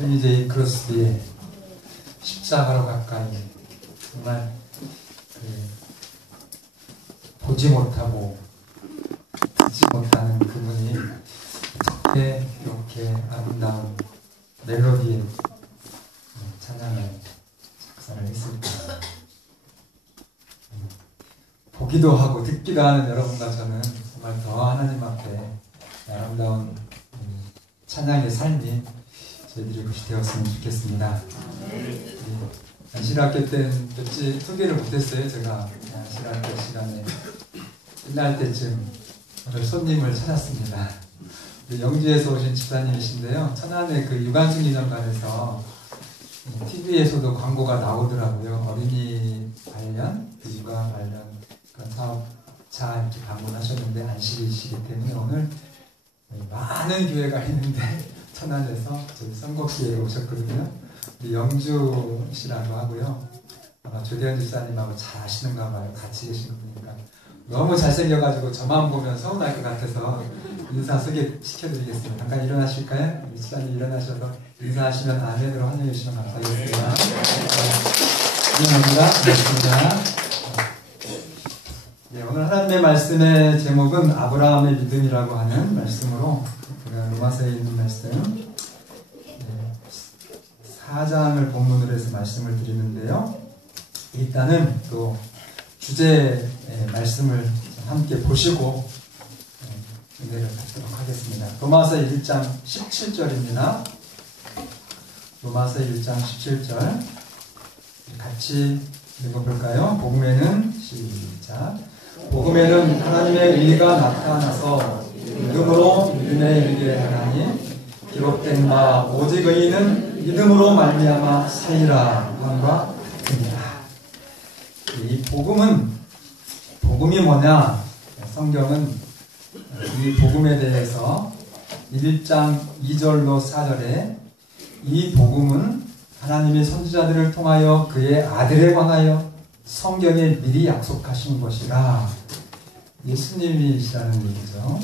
헨리 제이 크로스비의 십자가로 가까이, 정말 보지 못하고 듣지 못하는 그분이 어떻게 이렇게 아름다운 멜로디의 찬양을 작사를 했을까. 보기도 하고 듣기도 하는 여러분과 저는 정말 더 하나님 앞에 아름다운 찬양의 삶이 저희들이 것이 되었으면 좋겠습니다. 안실학교 때는 소개를 못했어요. 제가 안실학교 시간에 끝날 때쯤 오늘 손님을 찾았습니다. 영주에서 오신 집사님이신데요. 천안의 그 유관순 기념관에서 TV에서도 광고가 나오더라고요. 어린이 관련, 육아 관련 그런 사업차 이렇게 방문을 하셨는데 안식이시기 때문에 오늘 많은 교회가 있는데 천안에서 저희 선곡기에 오셨거든요. 우리 영주 씨라고 하고요. 아마 조대현 집사님하고 잘 아시는가 봐요. 같이 계신 거 보니까. 너무 잘생겨가지고 저만 보면 서운할 것 같아서 인사 소개시켜드리겠습니다. 잠깐 일어나실까요? 집사님 일어나셔서 인사하시면 아멘으로 환영해 주시면 감사하겠습니다. 감사합니다. 고맙습니다. 네, 오늘 하나님의 말씀의 제목은 아브라함의 믿음이라고 하는 말씀으로 제가 로마서에 있는 말씀 4장을 본문으로 해서 말씀을 드리는데요. 일단은 또 주제의 말씀을 함께 보시고 은혜를 받도록 하겠습니다. 로마서 1장 17절입니다. 로마서 1장 17절 같이 읽어볼까요? 복음에는 시작. 복음에는 하나님의 의가 나타나서 믿음으로 믿음에 이르게 하나니 기록된 바 오직 의인은 믿음으로 말미암아 살리라 함과 같으니라. 이 복음이 뭐냐? 성경은 이 복음에 대해서 1장 2절로 4절에 이 복음은 하나님의 선지자들을 통하여 그의 아들에 관하여 성경에 미리 약속하신 것이라. 예수님이시라는 얘기죠.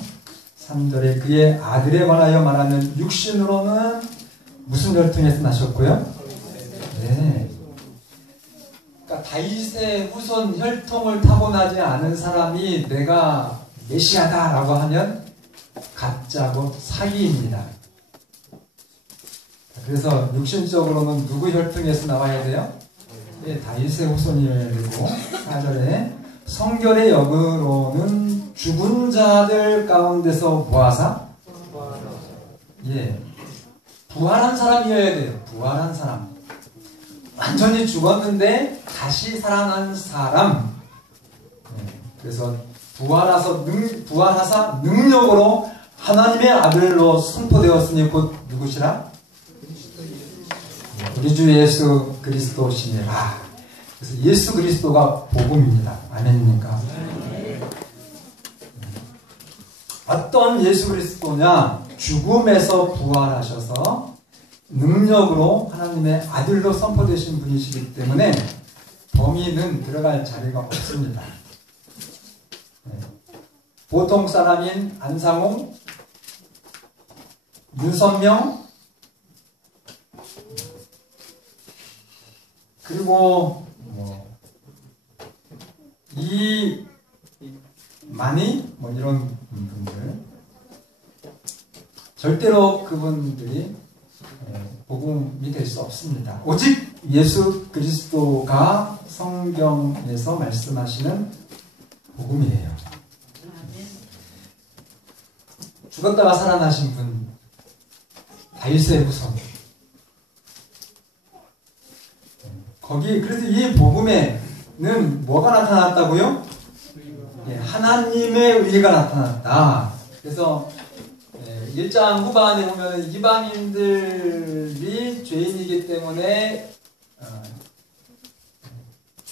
3절에 그의 아들에 관하여 말하는 육신으로는 무슨 혈통에서 나셨고요? 네. 그러니까 다윗의 후손 혈통을 타고나지 않은 사람이 내가 메시아다라고 하면 가짜고 사기입니다. 그래서 육신적으로는 누구 혈통에서 나와야 돼요? 네, 다윗의 후손이어야 되고 4절에 성결의 역으로는 죽은 자들 가운데서 모아사 부활한 사람이어야 돼요. 부활한 사람. 완전히 죽었는데 다시 살아난 사람. 그래서 부활하사 능력으로 하나님의 아들로 선포되었으니 곧 누구시라? 우리 주 예수 그리스도시니라. 그래서 예수 그리스도가 복음입니다. 아멘입니까? 어떤 예수 그리스도냐? 죽음에서 부활하셔서 능력으로 하나님의 아들로 선포되신 분이시기 때문에 범인은 들어갈 자리가 없습니다. 보통 사람인 안상홍, 윤선명, 그리고 이만희 이런 분들 절대로 그분들이 복음이 될 수 없습니다. 오직 예수 그리스도가 성경에서 말씀하시는 복음이에요. 죽었다가 살아나신 분, 다윗의 후손. 그래서 이 복음에는 뭐가 나타났다고요? 하나님의 의가 나타났다. 그래서 1장 후반에 보면 이방인들이 죄인이기 때문에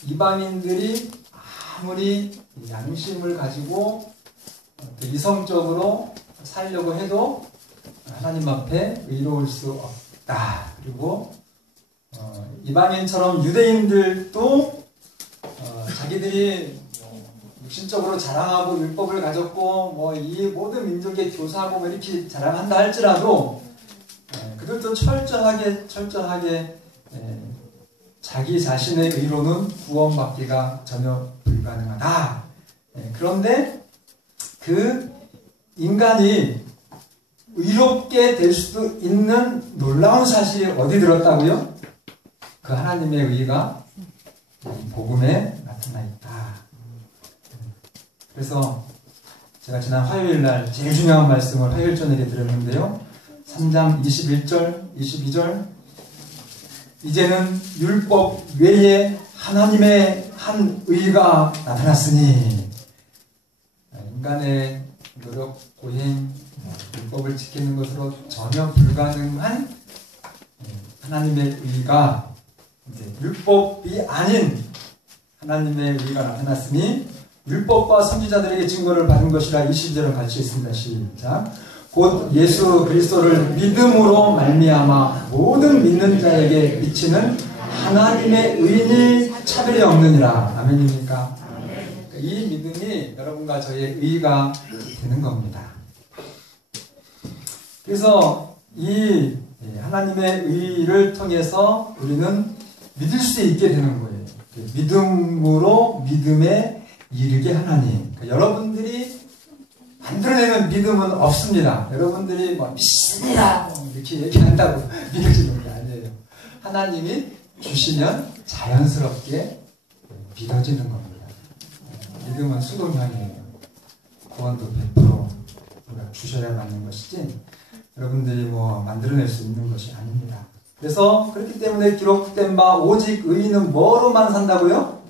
이방인들이 아무리 양심을 가지고 이성적으로 살려고 해도 하나님 앞에 의로울 수 없다. 그리고 이방인처럼 유대인들도 자기들이 육신적으로 자랑하고 율법을 가졌고 이 모든 민족의 교사하고 이렇게 자랑한다 할지라도 그들도 그들도 철저하게 자기 자신의 의로는 구원받기가 전혀 불가능하다. 그런데 그 인간이 의롭게 될 수도 있는 놀라운 사실이 어디 들었다고요? 그 하나님의 의가 이 복음에 나타나 있다. 그래서 제가 지난 화요일 날 제일 중요한 말씀을 화요일 저녁에 드렸는데요. 3장 21절, 22절 이제는 율법 외에 하나님의 한 의가 나타났으니 인간의 노력, 고행, 율법을 지키는 것으로 전혀 불가능한 하나님의 의가 이제 율법이 아닌 하나님의 의가 나타났으니 율법과 선지자들에게 증거를 받은 것이라 22절은 같이 있습니다. 시작. 곧 예수 그리스도를 믿음으로 말미암아 모든 믿는 자에게 비치는 하나님의 의인이 차별이 없느니라. 아멘입니까? 이 믿음이 여러분과 저의 의가 되는 겁니다. 그래서 이 하나님의 의를 통해서 우리는 믿을 수 있게 되는 거예요. 믿음으로 믿음에 이르게 하나니. 그러니까 여러분들이 만들어내는 믿음은 없습니다. 여러분들이 뭐 믿습니다 이렇게 얘기한다고 믿어지는 게 아니에요. 하나님이 주시면 자연스럽게 믿어지는 겁니다. 믿음은 수동형이에요. 구원도 100% 우리가 주셔야 받는 것이지 여러분들이 뭐 만들어낼 수 있는 것이 아닙니다. 그래서 그렇기 때문에 기록된 바 오직 의인은 뭐로만 산다고요?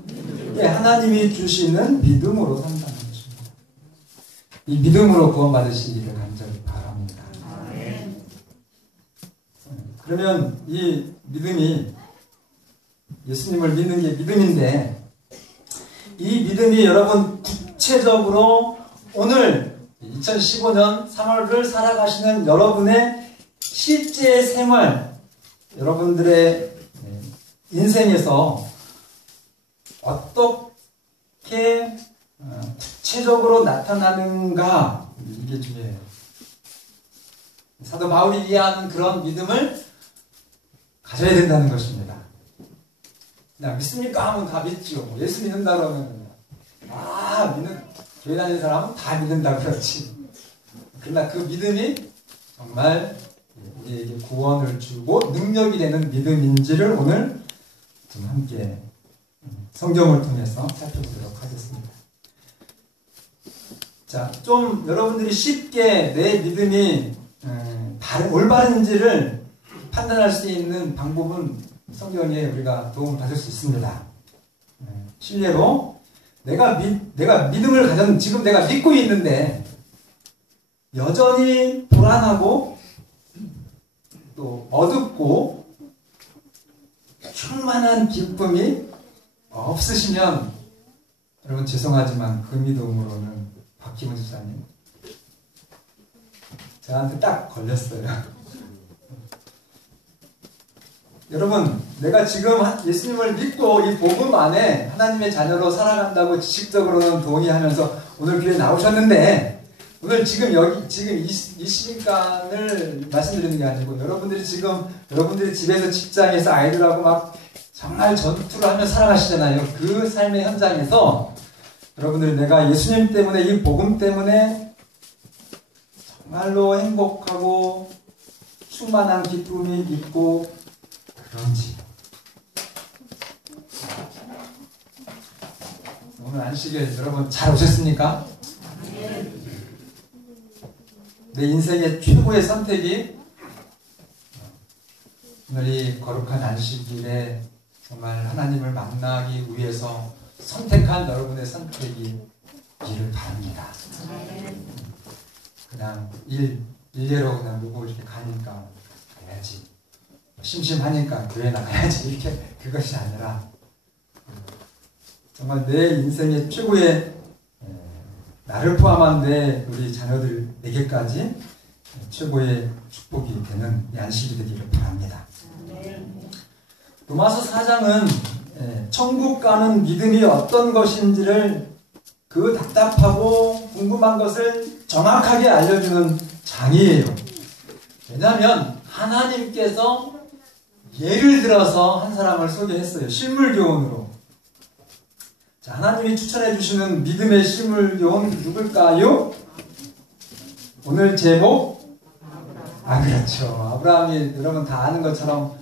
하나님이 주시는 믿음으로 산다는 것입니다. 이 믿음으로 구원받으시기를 간절히 바랍니다. 그러면 이 믿음이 예수님을 믿는 게 믿음인데 이 믿음이 여러분 구체적으로 오늘 2015년 3월을 살아가시는 여러분의 실제 생활, 여러분들의 인생에서 어떻게 구체적으로 나타나는가, 이게 중요해요. 사도 바울이 이해하는 그런 믿음을 가져야 된다는 것입니다. 그냥 믿습니까? 하면 다 믿지요. 예수 믿는다 그러면 교회 다니는 사람은 다 믿는다 그렇지. 그러나 그 믿음이 정말 우리에게 구원을 주고 능력이 되는 믿음인지를 오늘 좀 함께 성경을 통해서 살펴보도록 하겠습니다. 자, 좀 여러분들이 쉽게 내 믿음이 올바른지를 판단할 수 있는 방법은 성경에 우리가 도움을 받을 수 있습니다. 실례로 내가 믿음을 가졌는 지금 내가 믿고 있는데 여전히 불안하고 또 어둡고 충만한 기쁨이 없으시면 여러분 죄송하지만 그 믿음으로는 박기문 집사님 저한테 딱 걸렸어요. 여러분 내가 지금 예수님을 믿고 이 복음 안에 하나님의 자녀로 살아간다고 지식적으로는 동의하면서 오늘 교회에 나오셨는데 오늘 지금 이 시간을 말씀드리는 게 아니고 여러분들이 집에서 직장에서 아이들하고 막 정말 전투를 하며 살아가시잖아요. 그 삶의 현장에서 여러분들이 내가 예수님 때문에 이 복음 때문에 정말로 행복하고 충만한 기쁨이 있고 그런지 오늘 안식일 여러분 잘 오셨습니까? 내 인생의 최고의 선택이 오늘 이 거룩한 안식일에 정말 하나님을 만나기 위해서 선택한 여러분의 선택이기를 바랍니다. 그냥 일례로 그냥 누구 이렇게 가니까 가야지, 심심하니까 교회 나가야지 이렇게 그것이 아니라 정말 내 인생의 최고의 나를 포함한 우리 자녀들에게까지 최고의 축복이 되는 이 안식이 되기를 바랍니다. 로마서 4장은 천국 가는 믿음이 어떤 것인지를 그 답답하고 궁금한 것을 정확하게 알려주는 장이에요. 왜냐하면 하나님께서 예를 들어서 한 사람을 소개했어요. 실물교훈으로. 자, 하나님이 추천해 주시는 믿음의 실물교훈 누굴까요? 오늘 제목? 그렇죠. 아브라함이 여러분 다 아는 것처럼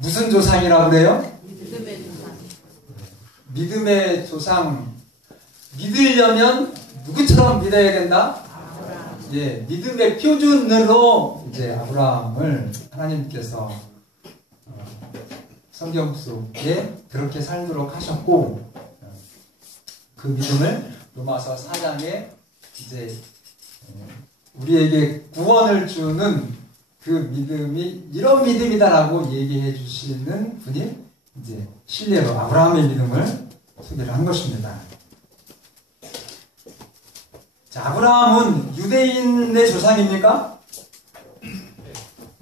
무슨 조상이라고 그래요? 믿음의 조상. 믿음의 조상. 믿으려면 누구처럼 믿어야 된다? 예, 믿음의 표준으로 이제 아브라함을 하나님께서 성경 속에 그렇게 살도록 하셨고, 그 믿음을 로마서 4장에 이제 우리에게 구원을 주는 그 믿음이 이런 믿음이다라고 얘기해 주시는 분이 이제 실례로 아브라함의 믿음을 소개를 한 것입니다. 자, 아브라함은 유대인의 조상입니까?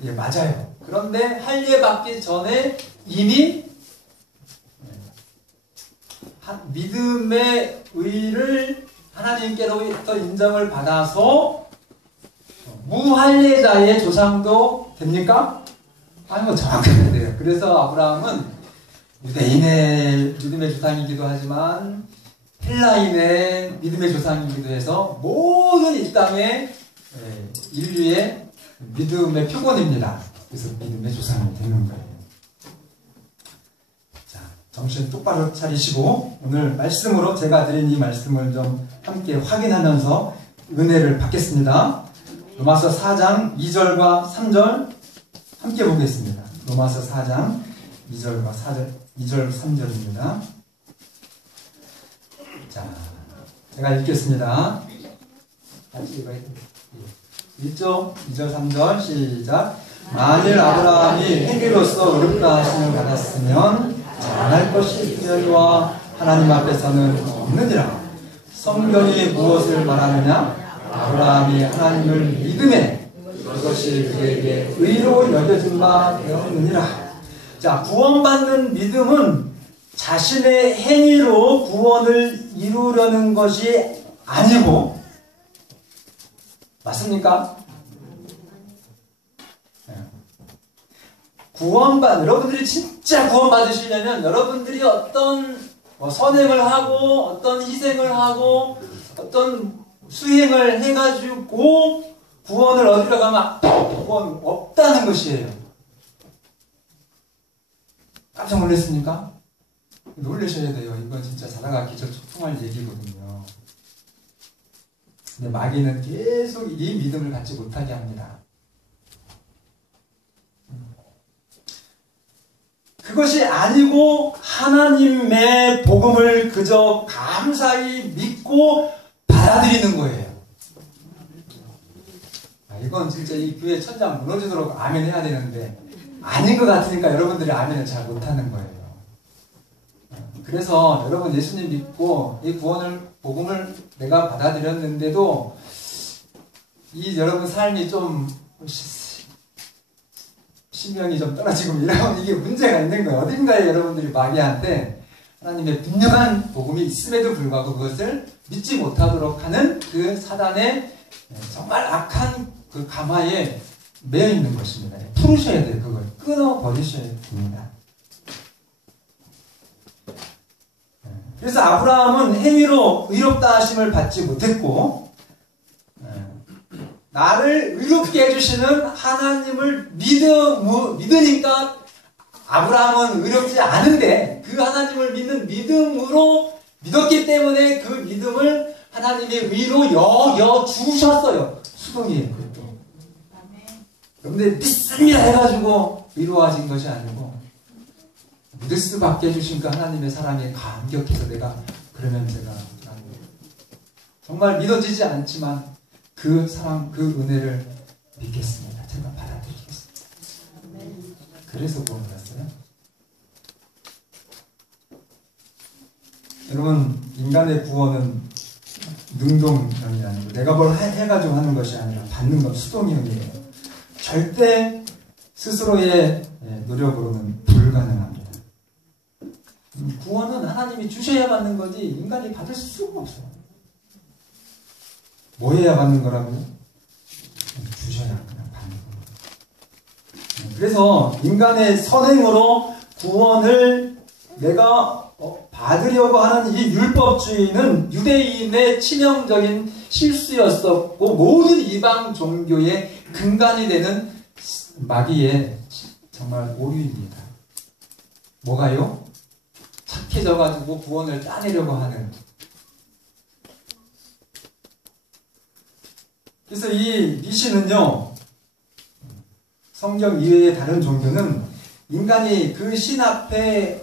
예, 맞아요. 그런데 할례 받기 전에 이미 믿음의 의를 하나님께로부터 인정을 받아서 무할례자의 조상도 됩니까? 정확하게 돼요. 그래서 아브라함은 유대인의 믿음의 조상이기도 하지만 헬라인의 믿음의 조상이기도 해서 모든 이 땅의 인류의 믿음의 표본입니다. 그래서 믿음의 조상이 되는 거예요. 자, 정신 똑바로 차리시고 오늘 말씀으로 제가 드린 이 말씀을 좀 함께 확인하면서 은혜를 받겠습니다. 로마서 4장 2절과 3절 함께 보겠습니다. 로마서 4장 2절과 2절 3절입니다. 자, 제가 읽겠습니다. 같이 읽어야 돼요. 1절, 2절, 3절 시작. 만일 아브라함이 행위로서 의롭다 하심을 받았으면 잘할 것이 있으려니와 하나님 앞에서는 없느니라. 성경이 무엇을 말하느냐? 아브라함이 하나님을 믿음에 그것이 그에게 의로 여겨진 바 되었느니라. 자, 구원받는 믿음은 자신의 행위로 구원을 이루려는 것이 아니고, 맞습니까? 여러분들이 진짜 구원받으시려면 여러분들이 어떤 선행을 하고 어떤 희생을 하고 어떤 수행을 해가지고 구원을 얻으러 가면 구원 없다는 것이에요. 깜짝 놀랐습니까? 놀라셔야 돼요. 이건 진짜 자다가 기절초풍할 얘기거든요. 근데 마귀는 계속 이 믿음을 갖지 못하게 합니다. 그것이 아니고 하나님의 복음을 그저 감사히 믿고 받아들이는 거예요. 이건 진짜 이 교회 천장 무너지도록 아멘 해야 되는데 아닌 것 같으니까 여러분들이 아멘을 잘 못하는 거예요. 그래서 여러분 예수님 믿고 이 복음을 내가 받아들였는데도 이 여러분 삶이 좀 신명이 좀 떨어지고 이러면 이게 문제가 있는 거예요. 어딘가에 여러분들이 마귀한테 하나님의 분명한 복음이 있음에도 불구하고 그것을 믿지 못하도록 하는 그 사단의 정말 악한 그 감화에 매여 있는 것입니다. 풀으셔야 돼요. 그걸 끊어버리셔야 됩니다. 그래서 아브라함은 행위로 의롭다 하심을 받지 못했고, 나를 의롭게 해주시는 하나님을 믿으니까 아브라함은 의롭지 않은데 그 하나님을 믿는 믿음으로 믿었기 때문에 그 믿음을 하나님의 의로 여겨주셨어요. 수동이에요. 그것도. 그런데 믿습니다 해가지고 의로워진 것이 아니고 믿을 수밖에 해주신 그 하나님의 사랑에 감격해서 내가 그러면 제가 정말 믿어지지 않지만 그 사랑, 그 은혜를 믿겠습니다. 제가 받아들이겠습니다. 그래서 구원 받았어요. 여러분, 인간의 구원은 능동형이 아니고 내가 뭘 해가지고 하는 것이 아니라 받는 것, 수동형이에요. 절대 스스로의 노력으로는 불가능합니다. 구원은 하나님이 주셔야 받는 거지 인간이 받을 수가 없어요. 뭐 해야 받는 거라고요? 주셔야 그냥 받는 겁니다. 그래서 인간의 선행으로 구원을 내가 받으려고 하는 이 율법주의는 유대인의 치명적인 실수였었고 모든 이방 종교의 근간이 되는 마귀의 정말 오류입니다. 뭐가요? 착해져가지고 구원을 따내려고 하는. 그래서 이 미신은요, 성경 이외의 다른 종교는 인간이 그 신 앞에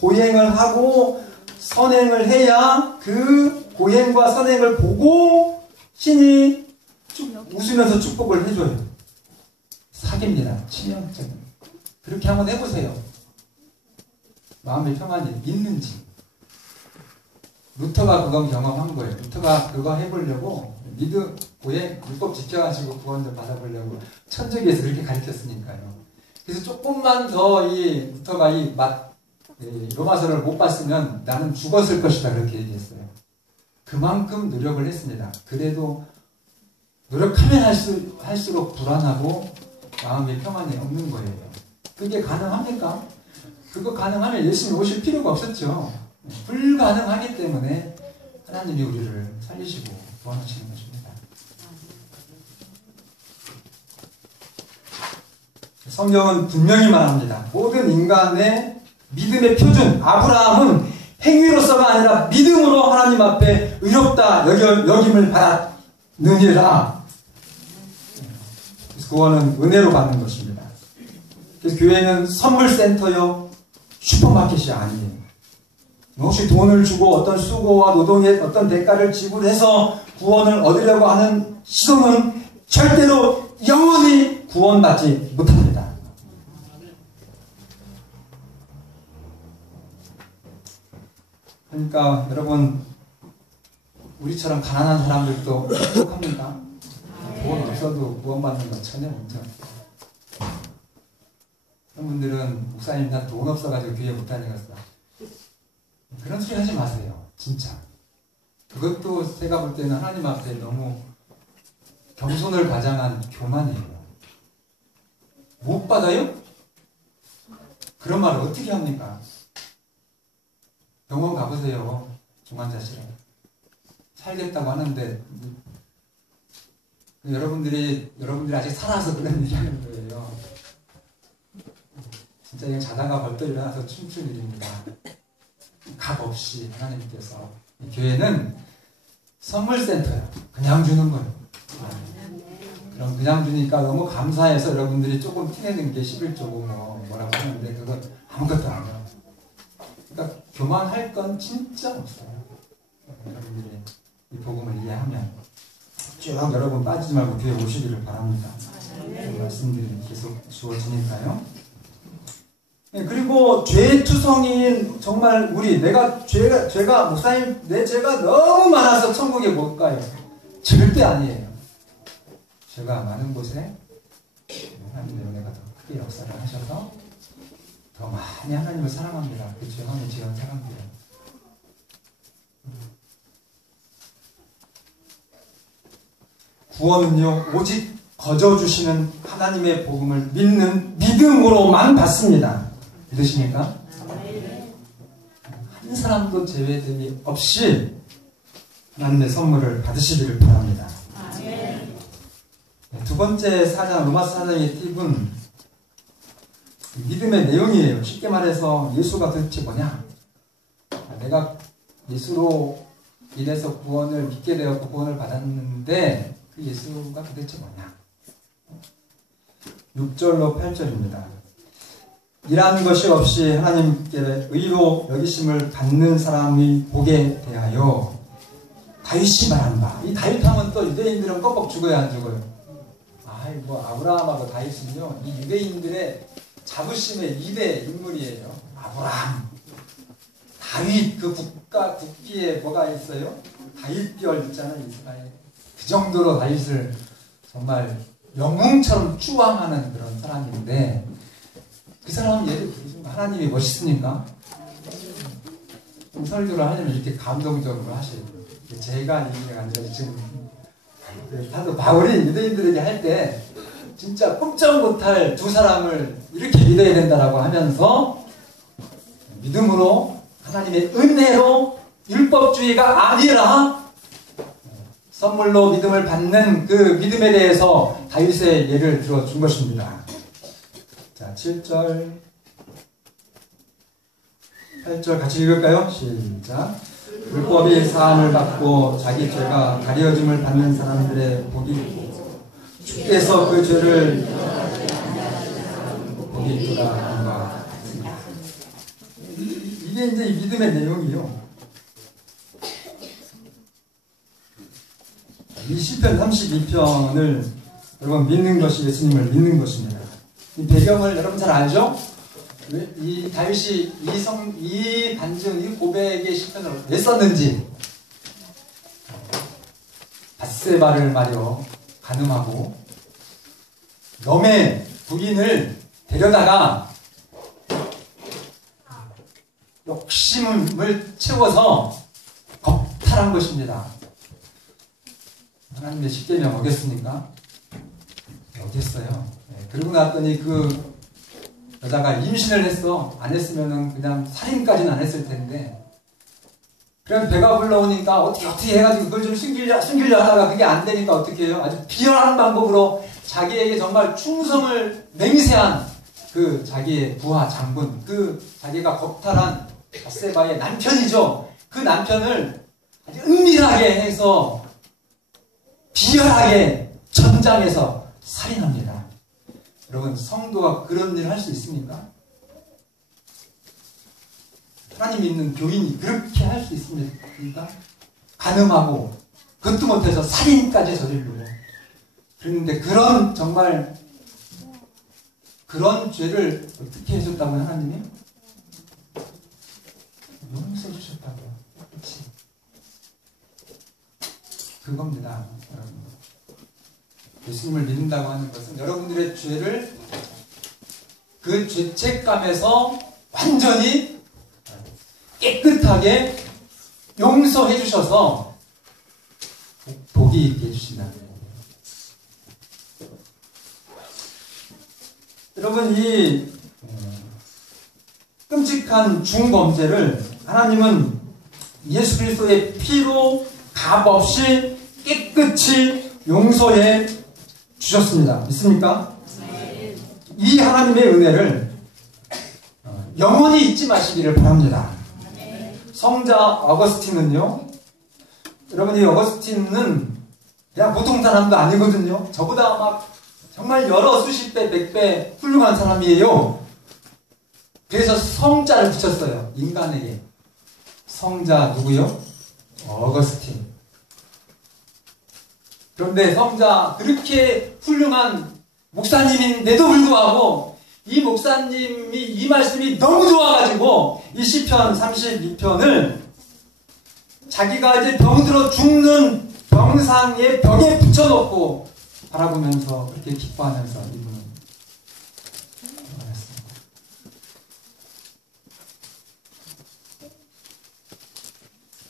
고행을 하고 선행을 해야 그 고행과 선행을 보고 신이 웃으면서 축복을 해줘요. 사기입니다. 치명적인. 그렇게 한번 해보세요. 마음의 평안이 있는지. 루터가 그건 경험한 거예요. 루터가 그거 해보려고 믿음, 고행, 율법 지켜가지고 구원 좀 받아보려고 천주교에서 그렇게 가르쳤으니까요. 그래서 조금만 더 이 루터가 이 로마서를 못 봤으면 나는 죽었을 것이다 그렇게 얘기했어요. 그만큼 노력을 했습니다. 그래도 노력하면 할수록 불안하고 마음의 평안이 없는 거예요. 그게 가능합니까? 그거 가능하면 예수님 오실 필요가 없었죠. 불가능하기 때문에 하나님이 우리를 살리시고 구원하시는 것입니다. 성경은 분명히 말합니다. 모든 인간의 믿음의 표준 아브라함은 행위로서가 아니라 믿음으로 하나님 앞에 의롭다 여김을 받았느니라. 그래서 구원은 은혜로 받는 것입니다. 그래서 교회는 선물센터요 슈퍼마켓이 아니에요. 혹시 돈을 주고 어떤 수고와 노동의 어떤 대가를 지불해서 구원을 얻으려고 하는 시도는 절대로 영원히 구원받지 못합니다. 그러니까 여러분 우리처럼 가난한 사람들도 행복합니까? 돈 없어도 구원받는 건 전혀 문제 없어요. 그런 분들은 목사님 나 돈 없어가지고 교회 못 다니겠어. 그런 소리 하지 마세요. 진짜. 그것도 제가 볼 때는 하나님 앞에 너무 겸손을 가장한 교만이에요. 못 받아요? 그런 말을 어떻게 합니까? 병원 가보세요. 중환자실에. 살겠다고 하는데 여러분들이 아직 살아서 그런 얘기 하는 거예요. 진짜 이건 자다가 벌떡 일어나서 춤출 일입니다. 값 없이 하나님께서. 교회는 선물센터예요. 그냥 주는 거예요. 그럼 그냥 주니까 너무 감사해서 여러분들이 조금 티내는 게 11조고 뭐라고 하는데 그건 아무것도 아니에요. 그러니까 교만할 건 진짜 없어요. 여러분들이 이 복음을 이해하면 쭉 여러분 빠지지 말고 교회 오시기를 바랍니다. 말씀들이 계속 주어지니까요. 네, 그리고 죄투성이인 정말 죄가 목사님 내 죄가 너무 많아서 천국에 못 가요. 절대 아니에요. 죄가 많은 곳에 하나님의 은혜가 더 크게 역사를 하셔서 더 많이 하나님을 사랑합니다. 그 죄만을 지은 사람들은. 구원은요 오직 거저주시는 하나님의 복음을 믿는 믿음으로만 받습니다. 믿으십니까? 한 사람도 제외됨이 없이 하나님의 선물을 받으시기를 바랍니다. 두 번째 사장, 로마서 사장의 팁은 믿음의 내용이에요. 쉽게 말해서 예수가 도대체 뭐냐? 내가 예수로 인해서 구원을 믿게 되었고 구원을 받았는데 그 예수가 도대체 뭐냐? 6절로 8절입니다. 일한 것이 없이 하나님께 의로 여기심을 받는 사람이 복에 대하여 다윗이 말한 바. 이 다윗하면 또 유대인들은 껌뻑 죽어야 안 죽어요. 아브라함하고 다윗은요 이 유대인들의 자부심의 2대 인물이에요. 아브라함, 다윗. 그 국기에 뭐가 있어요? 다윗별 있잖아요. 이스라엘. 그 정도로 다윗을 정말 영웅처럼 추앙하는 그런 사람인데 그 사람은 하나님이 멋있습니까? 좀 설교를 하려면 이렇게 감동적으로 하셔야 돼요. 제가 얘기가 아니라 지금 다도 바울이 유대인들에게 할 때 진짜 꼼짝 못할 두 사람을 이렇게 믿어야 된다라고 하면서 믿음으로 하나님의 은혜로 율법주의가 아니라 선물로 믿음을 받는 그 믿음에 대해서 다윗의 예를 들어준 것입니다. 자, 7절 8절 같이 읽을까요? 시작. 율법이 사함을 받고 자기 죄가 가려짐을 받는 사람들의 복이 있고 주께서 그 죄를 복이 있도다 하는 것 같습니다. 이게 이제 믿음의 내용이요. 이 시편 32편을 여러분 믿는 것이 예수님을 믿는 것입니다. 이 배경을 여러분 잘 알죠? 이 다윗이 이 간증, 이 고백의 시편을 왜 썼는지. 밧세바를 말이요 간음하고 넘의 부인을 데려다가 욕심을 채워서 겁탈한 것입니다. 하나님의 십계명 어겼습니까? 어겼어요. 네, 그러고 났더니 그 여자가 임신을 했어. 안 했으면은 그냥 살인까지는 안 했을 텐데. 그럼 배가 불러오니까 어떻게 해가지고 그걸 좀 숨기려 하다가 그게 안 되니까 어떻게 해요? 아주 비열한 방법으로 자기에게 정말 충성을 맹세한 그 자기의 부하 장군, 그 자기가 겁탈한 밧세바의 남편이죠. 그 남편을 아주 은밀하게 해서 비열하게 전장에서 살인합니다. 여러분, 성도가 그런 일을 할 수 있습니까? 하나님 믿는 교인이 그렇게 할 수 있습니까? 간음하고 그것도 못해서 살인까지 저지르고. 그런데 그런 정말 그런 죄를 어떻게 해줬다고요? 하나님이? 용서해 주셨다고요. 그렇지. 그겁니다. 여러분. 예수님을 믿는다고 하는 것은 여러분들의 죄를 그 죄책감에서 완전히 깨끗하게 용서해 주셔서 복이 있게 해주신다는 거예요. 여러분, 이 끔찍한 중범죄를 하나님은 예수 그리스도의 피로 값없이 깨끗이 용서해 주셨습니다. 믿습니까? 네. 이 하나님의 은혜를 영원히 잊지 마시기를 바랍니다. 네. 성자 어거스틴은요, 여러분, 이 어거스틴은 그냥 보통 사람도 아니거든요. 저보다 막 정말 여러 수십 배, 100배 훌륭한 사람이에요. 그래서 성자를 붙였어요. 인간에게. 성자 누구요? 어거스틴. 그런데 성자 그렇게 훌륭한 목사님인데도 불구하고 이 목사님이 이 말씀이 너무 좋아가지고 이 시편 32편을 자기가 이제 병들어 죽는 병상의 벽에 붙여놓고 바라보면서 그렇게 기뻐하면서 이분은 말했습니다.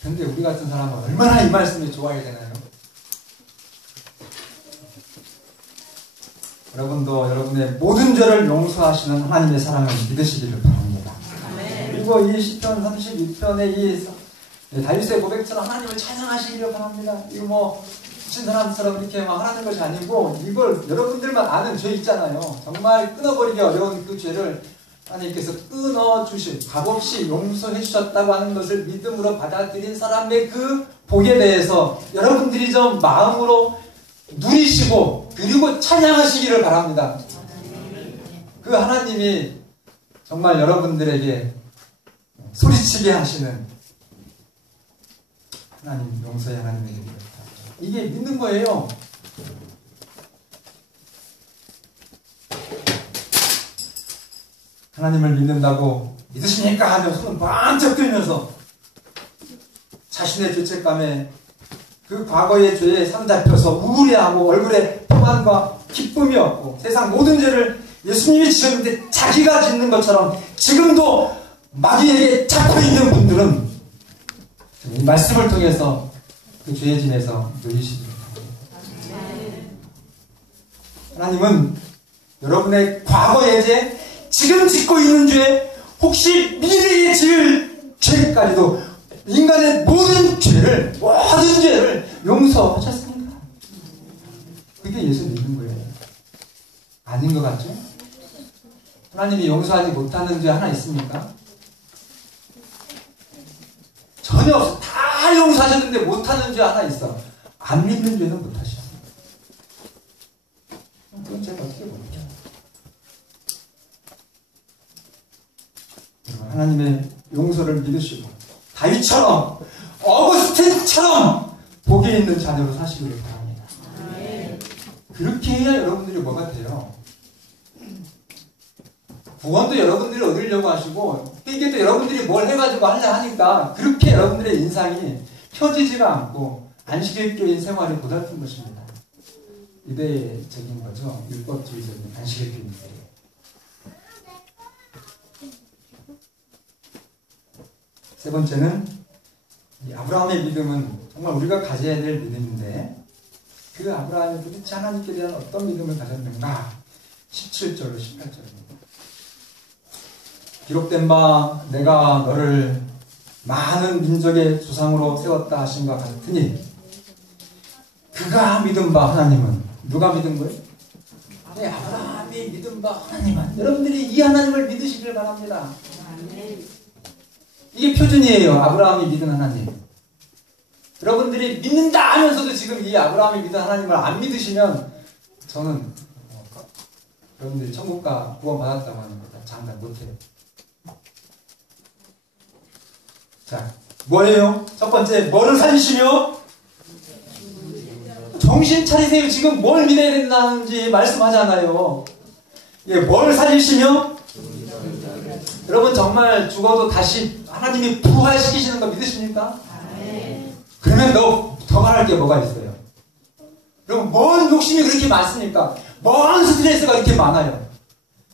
그런데 우리 같은 사람은 얼마나 이 말씀을 좋아해야 되나요? 여러분도 여러분의 모든 죄를 용서하시는 하나님의 사랑을 믿으시기를 바랍니다. 그리고 이 시편 32편의 이 다윗의 고백처럼 하나님을 찬양하시기를 바랍니다. 이거 뭐 미친 사람처럼 이렇게 막 하라는 것이 아니고, 이걸 여러분들만 아는 죄 있잖아요. 정말 끊어버리기 어려운 그 죄를 하나님께서 끊어주신, 값없이 용서해 주셨다고 하는 것을 믿음으로 받아들인 사람의 그 복에 대해서 여러분들이 좀 마음으로 누리시고 그리고 찬양하시기를 바랍니다. 그 하나님이 정말 여러분들에게 소리치게 하시는 하나님, 용서의 하나님에게 이게 믿는 거예요. 하나님을 믿는다고 믿으십니까? 하면 손을 번쩍 들면서 자신의 죄책감에 그 과거의 죄에 사로잡혀서 우울해하고 얼굴에 평안과 기쁨이 없고 세상 모든 죄를 예수님이 지셨는데 자기가 짓는 것처럼 지금도 마귀에게 잡혀 있는 분들은 이 말씀을 통해서 그 죄의 짐에서 누리시기 바랍니다. 하나님은 여러분의 과거의 죄, 지금 짓고 있는 죄, 혹시 미래에 지을 죄까지도 인간의 모든 죄를 용서하셨습니다. 그게 예수 믿는 거예요. 아닌 것 같죠? 하나님이 용서하지 못하는 죄 하나 있습니까? 전혀 없어. 다 용서하셨는데 못하는 죄 하나 있어. 안 믿는 죄는 못하셔. 그건 제가 어떻게 볼게요. 하나님의 용서를 믿으시고 다윗처럼 어거스틴처럼 복이 있는 자녀로 사시기를 바랍니다. 그렇게 해야 여러분들이 뭐가 돼요? 구원도 여러분들이 얻으려고 하시고 회개도 여러분들이 뭘 해가지고 하려 하니까 그렇게 여러분들의 인상이 펴지지가 않고 안식일교인 생활이 고달픈 것입니다. 이데적인 거죠. 율법주의적인 안식일교인들이. 세 번째는 이 아브라함의 믿음은 정말 우리가 가져야 될 믿음인데 그 아브라함이 도대체 하나님께 대한 어떤 믿음을 가졌는가? 17절로 18절입니다. 기록된 바 내가 너를 많은 민족의 조상으로 세웠다 하신 것 같으니 그가 믿은 바 하나님은 누가 믿은 거예요? 네, 아브라함이 믿은 바 하나님은 여러분들이 이 하나님을 믿으시길 바랍니다. 이게 표준이에요. 아브라함이 믿은 하나님. 여러분들이 믿는다 하면서도 지금 이 아브라함이 믿은 하나님을 안 믿으시면 저는 여러분들이 천국과 구원 받았다고 하는 거다. 장담 못해요. 자, 뭐예요? 첫 번째, 뭐를 살리시며? 정신 차리세요. 지금 뭘 믿어야 된다는지 말씀하잖아요. 예, 뭘 살리시며? 여러분 정말 죽어도 다시 하나님이 부활시키시는 거 믿으십니까? 그러면 더 말할 게 뭐가 있어요? 여러분 뭔 욕심이 그렇게 많습니까? 뭔 스트레스가 이렇게 많아요?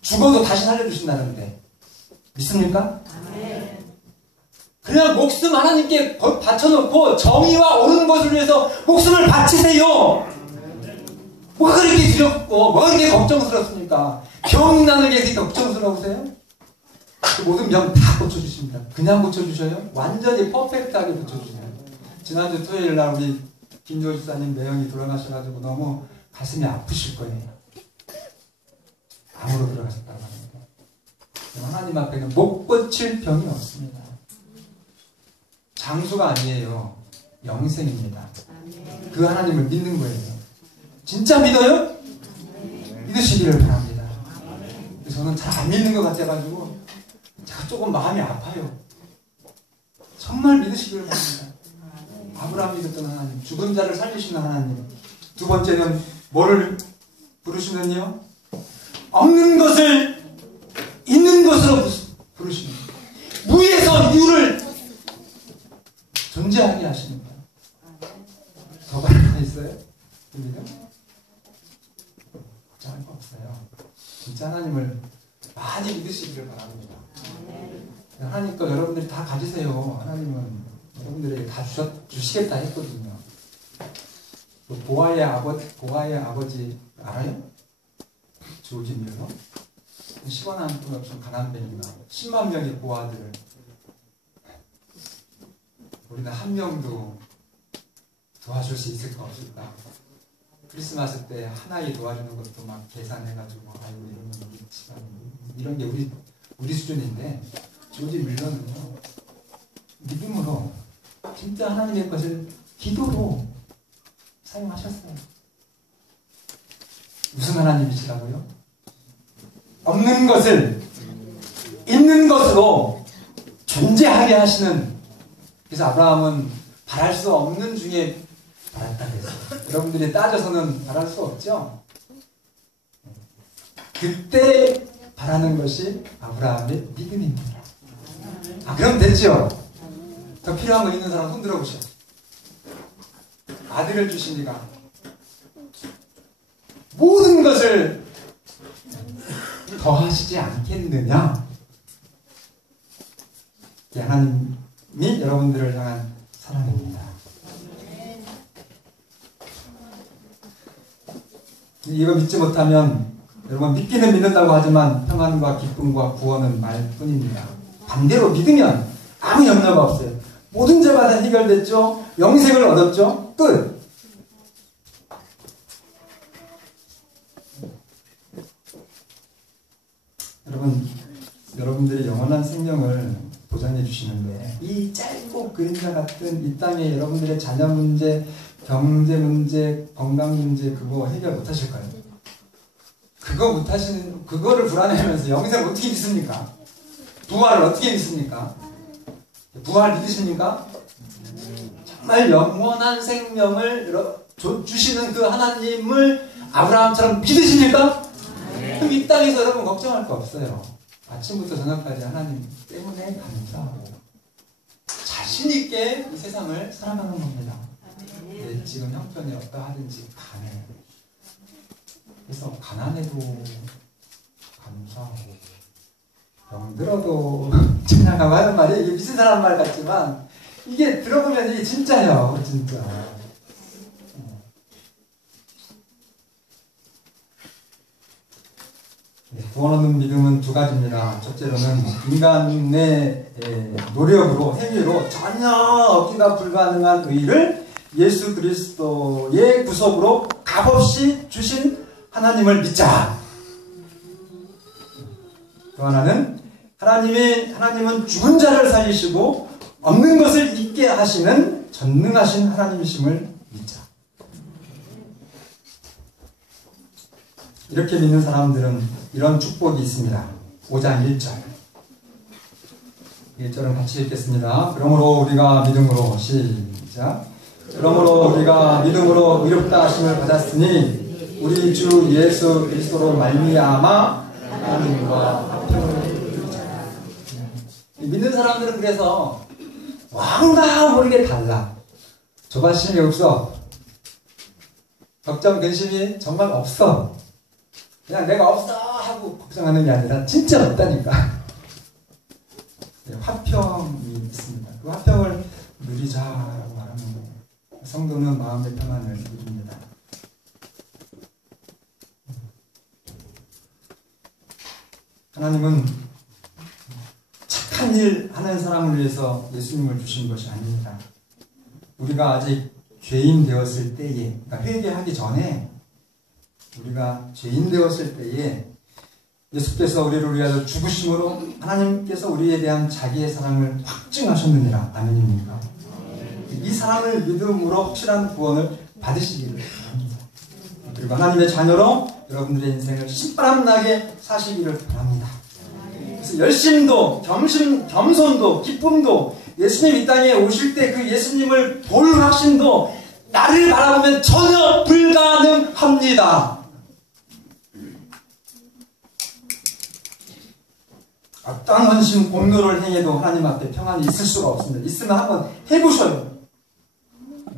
죽어도 다시 살려주신다는데 믿습니까? 그냥 목숨 하나님께 바쳐놓고 정의와 옳은 것을 위해서 목숨을 바치세요. 뭐가 그렇게 두렵고 뭐가 그렇게 걱정스럽습니까? 병 나는 게 그렇게 걱정스러우세요? 그 모든 병 다 고쳐주십니다. 그냥 고쳐주셔요? 완전히 퍼펙트하게 고쳐주세요. 지난주 토요일 날 우리 김조 집사님 매형이 돌아가셔가지고 너무 가슴이 아프실 거예요. 암으로 들어가셨다고 합니다. 하나님 앞에는 못 고칠 병이 없습니다. 장수가 아니에요. 영생입니다. 그 하나님을 믿는 거예요. 진짜 믿어요? 믿으시기를 바랍니다. 저는 잘 안 믿는 것 같아가지고 제가 조금 마음이 아파요. 정말 믿으시기를 바랍니다. 아브라함이 믿었던 하나님, 죽은 자를 살리시는 하나님. 두 번째는 뭐를 부르시면요? 없는 것을 있는 것으로 부르시는 무에서 유를 존재하게 하시는 거예요. 더 말할 거 있어요? 됩니다? 걱정할 거 없어요. 진짜 하나님을 많이 믿으시기를 바랍니다. 하나님 거 여러분들이 다 가지세요. 하나님은 여러분들에게 다 주시겠다 했거든요. 보아의 아버지 알아요? 조지 밀러? 10원 한 푼 없이 가난뱅이가 10만 명의 보아들을 우리는 한 명도 도와줄 수 있을까 없을까? 크리스마스 때 하나에 도와주는 것도 막 계산해가지고 아이고 이런 게 우리 수준인데 조지 밀러는요 믿음으로 진짜 하나님의 것을 기도로 사용하셨어요. 무슨 하나님이시라고요? 없는 것을 있는 것으로 존재하게 하시는. 그래서 아브라함은 바랄 수 없는 중에 바랐다 그랬어요. 여러분들이 따져서는 바랄 수 없죠? 그때 바라는 것이 아브라함의 믿음입니다. 그럼 됐죠? 더 필요한 거 있는 사람 손 들어보셔. 아들을 주시니까 모든 것을 더하시지 않겠느냐? 하나님이 여러분들을 향한 사랑입니다. 이거 믿지 못하면 여러분 믿기는 믿는다고 하지만 평안과 기쁨과 구원은 말뿐입니다. 반대로 믿으면 아무 염려가 없어요. 모든 죄가 다 해결됐죠. 영생을 얻었죠. 끝. 여러분들이 영원한 생명을 보장해 주시는데 이 짧고 그림자 같은 이 땅에 여러분들의 자녀 문제, 경제 문제, 건강 문제 그거 해결 못 하실까요? 그거 못 하시는, 그거를 불안해하면서 영생을 어떻게 믿습니까? 부활을 어떻게 믿습니까? 부활 믿으십니까? 정말 영원한 생명을 주시는 그 하나님을 아브라함처럼 믿으십니까? 그럼 이 땅에서 여러분 걱정할 거 없어요. 아침부터 저녁까지 하나님 때문에 감사하고 자신있게 이 세상을 살아가는 겁니다. 네, 지금 형편이 어떠하든지 간에. 그래서 가난해도 감사하고 병들어도 찬양하고 하는 말이 이게 미친 사람 말 같지만 이게 들어보면 이게 진짜예요. 진짜. 구원 얻는 믿음은 두 가지입니다. 첫째로는 인간의 노력으로, 행위로 전혀 얻기가 불가능한 의를 예수 그리스도의 구속으로 값없이 주신 하나님을 믿자. 또 하나는 하나님은 죽은 자를 살리시고 없는 것을 있게 하시는 전능하신 하나님이심을 믿자. 이렇게 믿는 사람들은 이런 축복이 있습니다. 5장 1절. 1절은 같이 읽겠습니다. 그러므로 우리가 믿음으로 시작. 그러므로 우리가 믿음으로 의롭다 하심을 받았으니 우리 주 예수 그리스도로 말미암아 하나님과 화평을 이루자. 믿는 사람들은 그래서 뭔가 모르게 달라. 조바심이 없어. 걱정 근심이 정말 없어. 그냥 내가 없어 하고 걱정하는 게 아니라 진짜 없다니까. 네, 화평이 있습니다. 그 화평을 누리자라고 말하는 거예요. 성도는 마음의 평안을 누립니다. 하나님은 착한 일 하는 사람을 위해서 예수님을 주신 것이 아닙니다. 우리가 아직 죄인 되었을 때에, 그러니까 회개하기 전에 우리가 죄인 되었을 때에 예수께서 우리를 위하여 죽으심으로 하나님께서 우리에 대한 자기의 사랑을 확증하셨느니라. 아멘입니까? 이 사랑을 믿음으로 확실한 구원을 받으시기를 바랍니다. 그리고 하나님의 자녀로 여러분들의 인생을 신바람나게 사시기를 바랍니다. 그래서 열심도, 겸손도, 기쁨도, 예수님 이 땅에 오실 때 그 예수님을 볼 확신도 나를 바라보면 전혀 불가능합니다. 어떤 헌신 공로를 행해도 하나님 앞에 평안이 있을 수가 없습니다. 있으면 한번 해보셔요.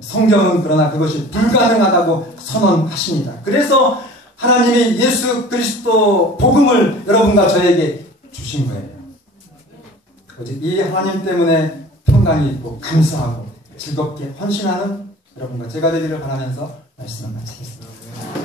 성경은 그러나 그것이 불가능하다고 선언하십니다. 그래서 하나님이 예수 그리스도 복음을 여러분과 저에게 주신 거예요. 오직 이 하나님 때문에 평강이 있고 감사하고 즐겁게 헌신하는 여러분과 제가 되기를 바라면서 말씀을 마치겠습니다.